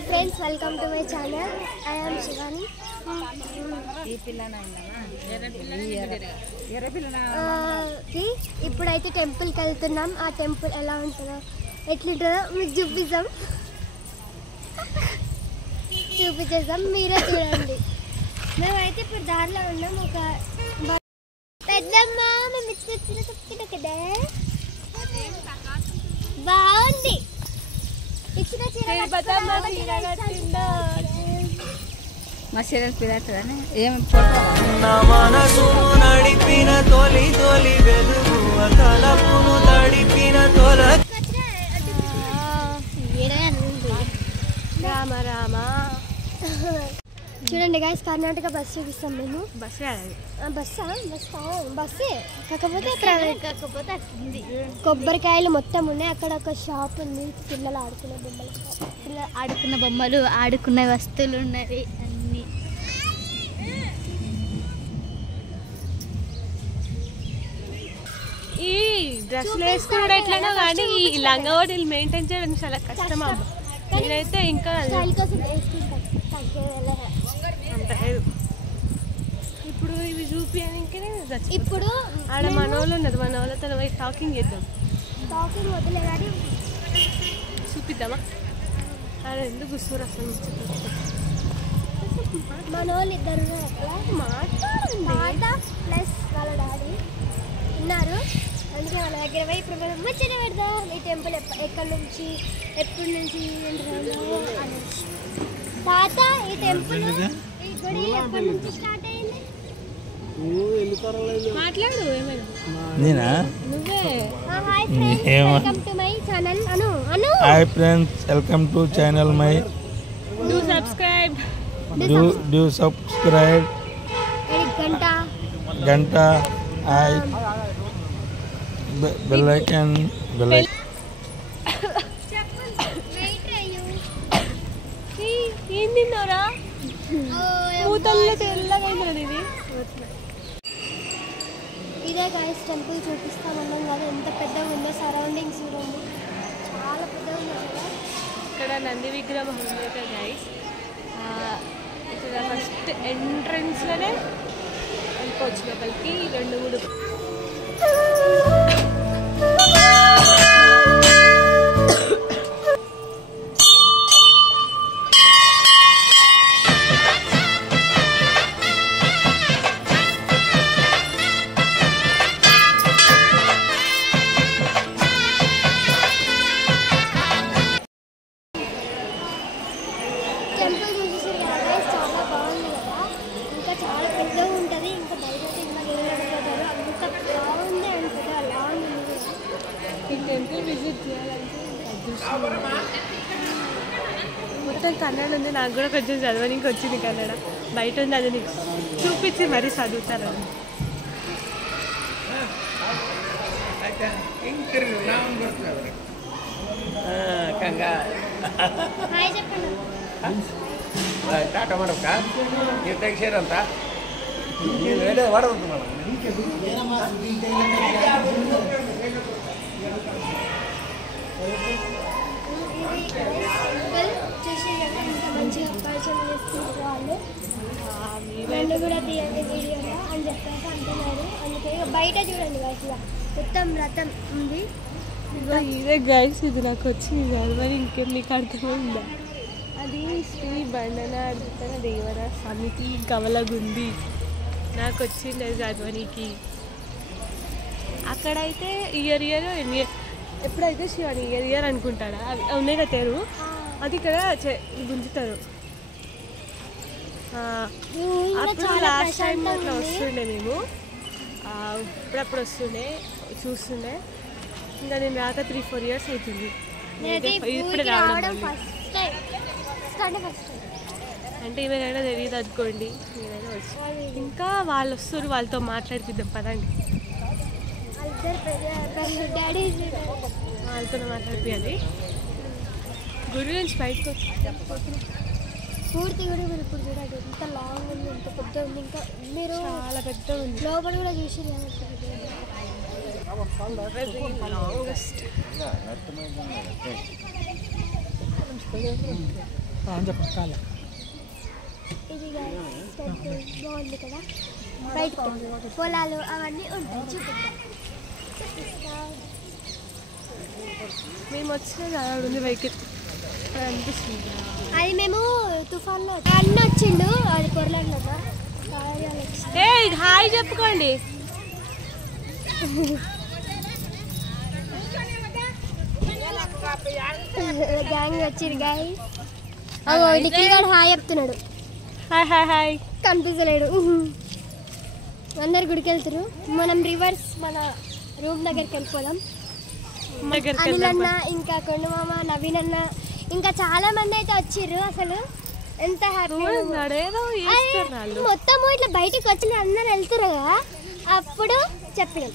Hi friends, welcome to my channel. I am Shivani. ఇప్పుడైతే టెంపుల్కి వెళ్తున్నాం. ఆ టెంపుల్ ఎలా ఉంటుందో ఎట్లుంటుందో మీకు చూపించేస్తాం, మీరే చూడండి. మేమైతే ఇప్పుడు దారిలో ఉన్నాం. ఒక పెద్దమ్మ మేము ఇచ్చిన చెప్తున్నా కదా, బాగుంది. ఇచ్చిన మా శరీరం పిల్లలని ఏం నడిపిన తొలి తొలి వెలుగు తలపును తడిపిన తొల రామ రామ. చూడండి గైస్, కర్ణాటక బస్ చూపిస్తాం మేము. బస్సే కాకపోతే కొబ్బరికాయలు మొత్తం ఉన్నాయి. అక్కడ ఒక షాప్ ఉంది, పిల్లలు ఆడుకునే బొమ్మలు, ఆడుకున్న బొమ్మలు, ఆడుకునే వస్తువులు ఉన్నవి అన్ని. ఈ డ్రెస్సులు వేసుకున్నాడు ఎట్లనో కానీ ఈ లంగావోటీలు మెయింటైన్ చేయడం చాలా కష్టం అమ్మ. నేనైతే ఇంకా అంత లేదు. ఇప్పుడు ఇవి చూపించడానికే ఇప్పుడు ఆడ మన వాళ్ళు ఉన్నది, మన వాళ్ళతో పోయి టాకింగ్ చేద్దాం. టాకింగ్ వదిలే కానీ చూపిద్దామా? ఆడ ఎందుకు గుస్తూరు అసలు మన వాళ్ళు ఇద్దరు మాట ప్లస్ వాళ్ళ డాడీ ఉన్నారు. అందుకే వాళ్ళ దగ్గర పోయి ఇప్పుడు మనం ముచ్చట పెడదాం. ఈ టెంపుల్ ఎక్కడి నుంచి ఎప్పటి నుంచి అని. తాత, ఈ టెంపుల్ ఈ గుడి ఎప్పటి నుంచి స్టార్ట్ అయింది? మాట్లాడు. ఏమైనా నువ్వే. Hi friends, welcome to my channel. Hi friends, welcome to channel my. Do subscribe. Do subscribe. గంట హాయ్ బెల్ ఐకాన్ ఏం తిన్నారా? మూతల్లో తెల్లగా అయింది ఇది. ఇదే గైస్ టెంపుల్ చూపిస్తామన్నాం కదా, ఎంత పెద్దగా ఉందో. సరౌండింగ్స్ చూడండి, చాలా పెద్దగా ఉంది కదా. ఇక్కడ నంది విగ్రహం ఉంది కదా గైస్. ఇక్కడ ఫస్ట్ ఎంట్రన్స్లోనే వెళ్ళిపోవచ్చు లోపలికి. 2-3 టెంపుల్ చూసేసి చాలా బాగుంది కదా. ఇంకా చాలా పెద్దగా ఉంటుంది. ఇంకా బయట ఇంకా వెళ్ళగలుగుతారు. అంత బాగుంది అంతగా లాంగ్ ఉంది. ఈ టెంపుల్ విజిట్ చేయాలంటే మొత్తం కన్నడ ఉంది. నాకు కూడా కొంచెం చదవడానికి వచ్చింది కన్నడ. బయట ఉంది, అది నీకు చూపించి మరీ చదువుతారు. హాయ్ చెప్పండి. ಟಾಟಾ ಮಾಡಕ್ಕ ನೀವು ತೆಗ್ಸೇರಂತ ನೀವು ಹೊಡೆದು ಮೇಡಮ್. చూసి ఇంత మంచిగా పరిచయం చేసుకుంటారు వాళ్ళు. నన్ను కూడా తీయండి వీడియోలో అని చెప్పేసి అంటున్నారు. అందుకే బయట చూడండి అసలు మొత్తం రథం ఉంది. ఇదే గైస్, ఇది నాకు వచ్చింది చదవని. ఇంకేం నీకు అర్థమైందా? అది శ్రీ బండనార్దన దేవర సమితి కవలగుంది. నాకు వచ్చింది అది చదవనికి. అక్కడైతే ఇయర్ ఎప్పుడైతే శివాని ఇయర్ అనుకుంటాడా, అవి ఉన్నాయి కదా తెరు, అది ఇక్కడ గుంజుతారు. అప్పుడు లాస్ట్ టైం అట్లా వస్తుండే, మేము ఇప్పుడప్పుడు వస్తుండే చూస్తుండే. ఇంకా నేను రాక 3-4 years అవుతుంది. ఇప్పుడు రావడం అంటే ఏమైనా తెలియదు అనుకోండి. నేనైనా వచ్చి ఇంకా వాళ్ళు వస్తారు, వాళ్ళతో మాట్లాడిపిద్దాం పదండి. వాళ్ళతో మాట్లాడిపోయాలి. గుడి నుంచి బయటకు వచ్చి పూర్తి కూడా మీరు ఇప్పుడు చూడండి ఎంత లాంగ్ ఉంది, ఎంత పెద్ద ఉంది. ఇంకా మీరు చాలా పెద్ద ఉంది. లోపల కూడా చూసి లాంగెస్ట్ ఇది టెంపుల్ బాగుంది కదా, బయట పొలాలు అవన్నీ ఉంటాయి, చూపిద్దాం. మేము వచ్చిన ఉంది వెహికల్ అనిపిస్తుంది. అది మేము తుఫాన్లో అన్న వచ్చిండు, అది పొరలాడినా ఏ హాయ్ చెప్పుకోండి. గ్యాంగ్ వచ్చిరు గాయ. నిఖిల్ గారు హాయ్ చెప్తున్నాడు. Hi hi hi. కనిపించలేడు. అందరు గుడికి వెళ్తారు. మనం రివర్స్ మన రూమ్ దగ్గరికి వెళ్ళిపోదాం. అనిల్ అన్న, ఇంకా కొండమామ, నవీన్ అన్న, ఇంకా చాలా మంది అయితే వచ్చిర్రు. అసలు ఎంత హ్యాపీ. మొత్తం ఇట్లా బయటికి వచ్చిన అందరు వెళ్తారు కదా, అప్పుడు చెప్పినాం.